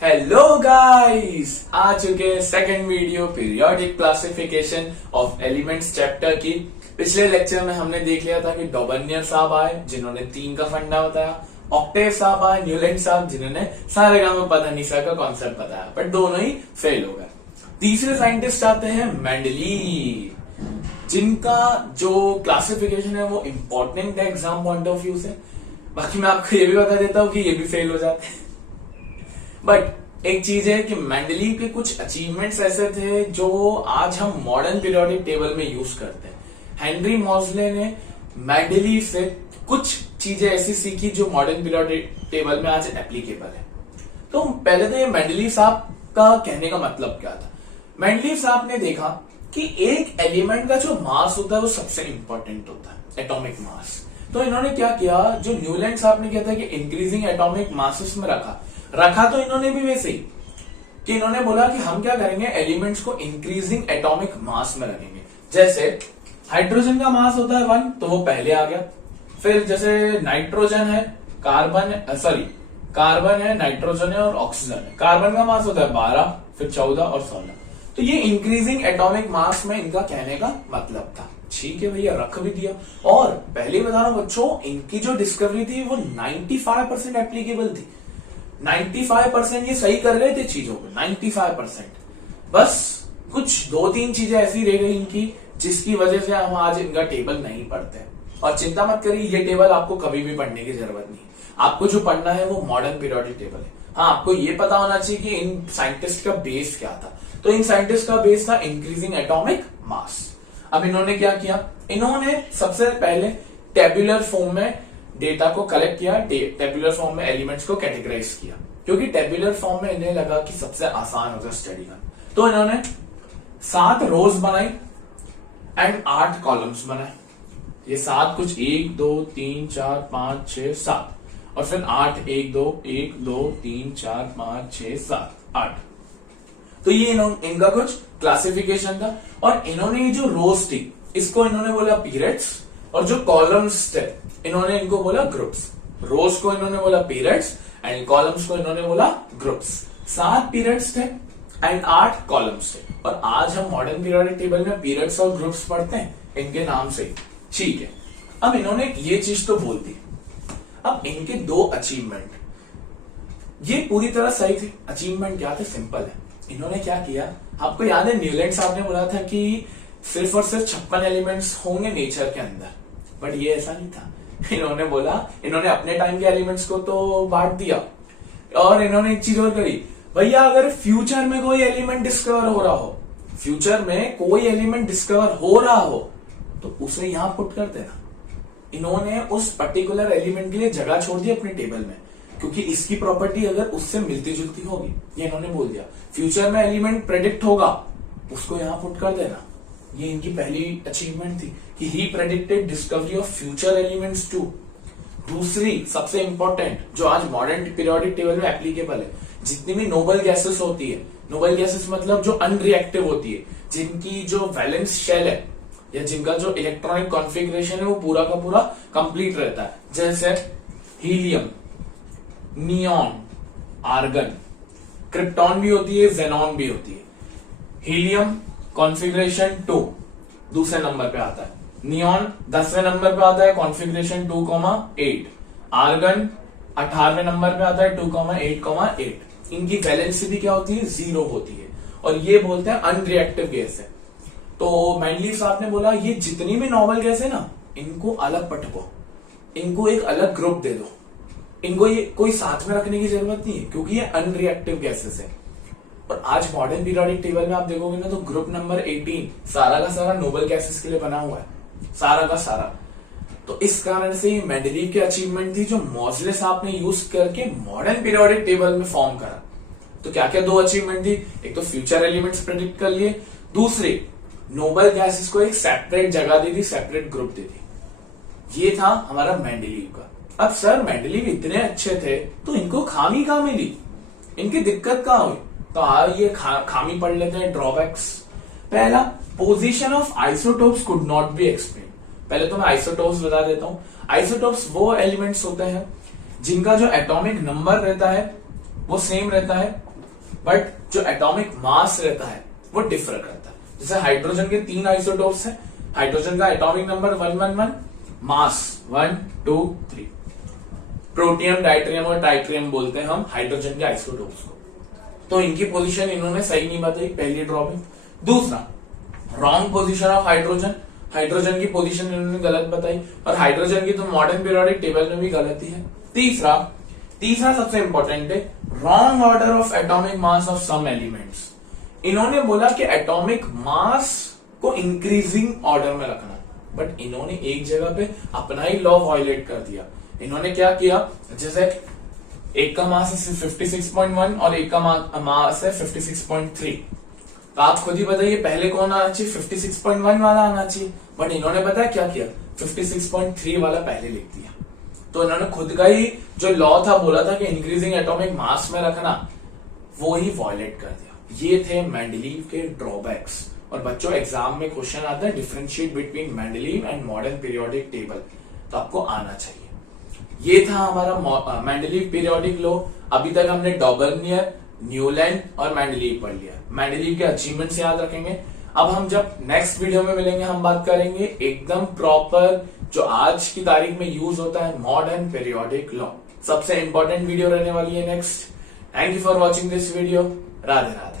Hello guys, आ चुके हैं second video periodic classification of elements chapter की। पिछले लेक्चर में हमने देख लिया था कि डॉबर्नियर साहब आए जिन्होंने 3 का फंडा बताया, ऑक्टेव साहब आए, न्यूलैंड साहब जिन्होंने सारेगामापधनिसा का कॉन्सेप्ट बताया, पर दोनों ही फेल हो गए। तीसरे साइंटिस्ट आते हैं मेंडलीव, जिनका जो क्लासिफिकेशन है वो इंपॉर्टेंट है एग्जाम पॉइंट ऑफ व्यू से। बाकी मैं आपको ये भी बता देता हूँ कि ये भी फेल हो जाते हैं। बट एक चीज है कि मेंडलीव के कुछ अचीवमेंट्स ऐसे थे जो आज हम मॉडर्न पीरियोडिक टेबल में यूज करते हैं। हेनरी मॉजले ने मेंडलीव से कुछ चीजें ऐसी सीखी जो मॉडर्न पीरियोडिक टेबल में आज एप्लीकेबल है। तो पहले तो ये मेंडलीव साहब का कहने का मतलब क्या था। मेंडलीव साहब ने देखा कि एक एलिमेंट का जो मास होता है वो सबसे इंपॉर्टेंट होता है, एटॉमिक मास। तो इन्होंने क्या किया, जो न्यूलैंड साहब ने किया था कि इंक्रीजिंग एटॉमिक मासेस में रखा तो इन्होंने भी वैसे ही कि इन्होंने बोला कि हम क्या करेंगे, एलिमेंट्स को इंक्रीजिंग एटॉमिक मास में रखेंगे। जैसे हाइड्रोजन का मास होता है 1, तो वो पहले आ गया। फिर जैसे नाइट्रोजन है, कार्बन है, नाइट्रोजन है और ऑक्सीजन है। कार्बन का मास होता है 12, फिर 14 और 16। तो ये इंक्रीजिंग एटॉमिक मास में इनका कहने का मतलब था। ठीक है भैया, रख भी दिया। और पहले बता रहा हूं बच्चों, इनकी जो डिस्कवरी थी वो 95% एप्लीकेबल थी। 95% ये सही कर रहे थे चीजों को, 95%। बस कुछ 2-3 चीजें ऐसी रह गई इनकी जिसकी वजह से हम आज इनका टेबल नहीं पढ़ते। और चिंता मत करिए, ये टेबल आपको कभी भी पढ़ने की जरूरत नहीं। आपको जो पढ़ना है वो मॉडर्न पीरियोडिक टेबल है। हाँ, आपको ये पता होना चाहिए कि इन साइंटिस्ट का बेस क्या था। तो इन साइंटिस्ट का बेस था इंक्रीजिंग एटॉमिक मास। अब इन्होंने क्या किया, इन्होंने सबसे पहले टेबुलर फॉर्म में डेटा को कलेक्ट किया, टेबुलर फॉर्म में एलिमेंट्स को कैटेगराइज किया, क्योंकि टेबुलर फॉर्म में इन्हें लगा कि सबसे आसान होगा स्टडी करना। तो इन्होंने 7 रोज बनाई एंड 8 कॉलम्स बनाए। ये 7 कुछ 1 2 3 4 5 6 7 और फिर 8 1 2 3 4 5 6 7 8। तो ये इनका कुछ क्लासिफिकेशन था। और इन्होंने ये जो रोज थी इसको इन्होंने बोला पीरियड्स, और जो कॉलम्स थे इन्होंने इनको बोला ग्रुप्स। रोज को इन्होंने बोला पीरियड्स एंड कॉलम्स को इन्होंने बोला ग्रुप्स। 7 पीरियड्स थे एंड 8 कॉलम्स थे। और आज हम मॉडर्न पीरियोडिक टेबल में पीरियड्स और ग्रुप्स पढ़ते हैं इनके नाम से। ठीक है, अब इन्होंने ये चीज तो बोल दी। अब इनके 2 अचीवमेंट, ये पूरी तरह सही थे। अचीवमेंट क्या थे, सिंपल है। इन्होंने क्या किया, आपको याद है न्यूलैंड साहब ने बोला था कि सिर्फ और सिर्फ 56 एलिमेंट्स होंगे नेचर के अंदर, बट ये ऐसा नहीं था। इन्होंने बोला, इन्होंने अपने टाइम के एलिमेंट्स को तो बांट दिया और इन्होंने एक चीज और करी, भैया अगर फ्यूचर में कोई एलिमेंट डिस्कवर हो रहा हो, तो उसे यहां पुट कर देना। इन्होंने उस पर्टिकुलर एलिमेंट के लिए जगह छोड़ दी अपने टेबल में, क्योंकि इसकी प्रॉपर्टी अगर उससे मिलती जुलती होगी। ये इन्होंने बोल दिया फ्यूचर में एलिमेंट प्रेडिक्ट होगा, उसको यहां पुट कर देना। ये इनकी पहली अचीवमेंट थी कि he predicted discovery of future elements too. दूसरी सबसे इंपॉर्टेंट, जो आज मॉडर्न पीरियोडिक टेबल में एप्लीकेबल है, जितनी भी नोबल गैसेस होती है, नोबल गैसेस मतलब जो अनरिएक्टिव होती है, जिनकी जो वैलेंस शेल है या जिनका जो इलेक्ट्रॉनिक कॉन्फ़िगरेशन है वो पूरा का पूरा कंप्लीट रहता है, जैसे हीलियम, नियॉन, आर्गन, क्रिप्टॉन भी होती है, जेनॉन भी होती है। हीलियम कॉन्फ़िगरेशन 2 दूसरे नंबर पे आता है, नियॉन 10वें नंबर पे आता है कॉन्फ़िगरेशन 2,8, आर्गन 18वें नंबर पे आता है 2,8,8। इनकी वैलेंसिटी क्या होती है, 0 होती है, और ये बोलते हैं अनरिएक्टिव गैस है। तो मेंडलीव साहब ने बोला ये जितनी भी नॉर्मल गैस है ना, इनको अलग पटको, इनको एक अलग ग्रुप दे दो, इनको ये कोई साथ में रखने की जरूरत नहीं है, क्योंकि ये अनरिएक्टिव गैसेस है। और आज मॉडर्न पीरियोडिक टेबल में आप देखोगे ना, तो ग्रुप नंबर 18 सारा का सारा नोबल गैसेस के लिए बना हुआ है, सारा का सारा। तो इस कारण से ये मेंडलीव की अचीवमेंट थी, जो मॉजले साहब ने यूज करके मॉडर्न पीरियोडिक टेबल में फॉर्म करा। तो क्या क्या 2 अचीवमेंट थी, एक तो फ्यूचर एलिमेंट्स प्रेडिक्ट कर लिए, दूसरे नोबल गैसेस को एक सेपरेट जगह दे दी, सेपरेट ग्रुप दे दी। ये था हमारा मेंडलीव का। अब सर मेंडलीव इतने अच्छे थे तो इनको खामी कहां मिली, इनकी दिक्कत कहां हुई? तो ये खामी पढ़ लेते हैं, ड्रॉबैक्स। पहला, position of isotopes could not be explain. पहले तो मैं आइसोटोप्स बता देता हूं। आइसोटोप्स वो एलिमेंट्स होते हैं जिनका जो एटॉमिक नंबर रहता है वो सेम रहता है बट जो एटॉमिक मास रहता है वो डिफर करता है। जैसे हाइड्रोजन के 3 आइसोटोप्स हैं, हाइड्रोजन का एटॉमिक नंबर 111, मास 1 2 3। प्रोटियम, डाइट्रियम और टाइट्रियम बोलते हैं हम हाइड्रोजन के आइसोटोप्स को। तो इनकी पोजीशन इन्होंने सही नहीं बताई, पहली ड्रॉबिंग। दूसरा, wrong position of hydrogen, hydrogen की पोजीशन इन्होंने गलत बताई, और हाइड्रोजन की तो मॉडर्न पीरियोडिक टेबल में भी गलती है। तीसरा सबसे इंपॉर्टेंट है, wrong order of atomic mass of some elements. इन्होंने बोला कि एटॉमिक मास को इंक्रीजिंग ऑर्डर में रखना, बट इन्होंने एक जगह पे अपना ही लॉ वायलेट कर दिया। इन्होंने क्या किया, जैसे एक का मास है 56.1 और एक का मास है 56.3, तो आप खुद ही बताइए पहले कौन आना चाहिए, 56.1 वाला आना चाहिए, बट इन्होंने पता है क्या किया, 56.3 वाला पहले लिख दिया। तो इन्होंने खुद का ही जो लॉ था, बोला था कि इंक्रीजिंग एटॉमिक मास में रखना, वो ही वायलेट कर दिया। ये थे मेंडलीव के ड्रॉबैक्स। और बच्चों एग्जाम में क्वेश्चन आता है differentiate between Mendeleev and modern periodic table, तो आपको आना चाहिए। ये था हमारा मेंडलीव पीरियोडिक लॉ। अभी तक हमने डॉबर्नियर, न्यूलैंड और मेंडलीव पढ़ लिया। मेंडलीव के अचीवमेंट्स याद रखेंगे। अब हम जब नेक्स्ट वीडियो में मिलेंगे, हम बात करेंगे एकदम प्रॉपर जो आज की तारीख में यूज होता है, मॉडर्न पीरियोडिक लॉ। सबसे इंपॉर्टेंट वीडियो रहने वाली है next. Thank you for watching this video. Radhe Radhe.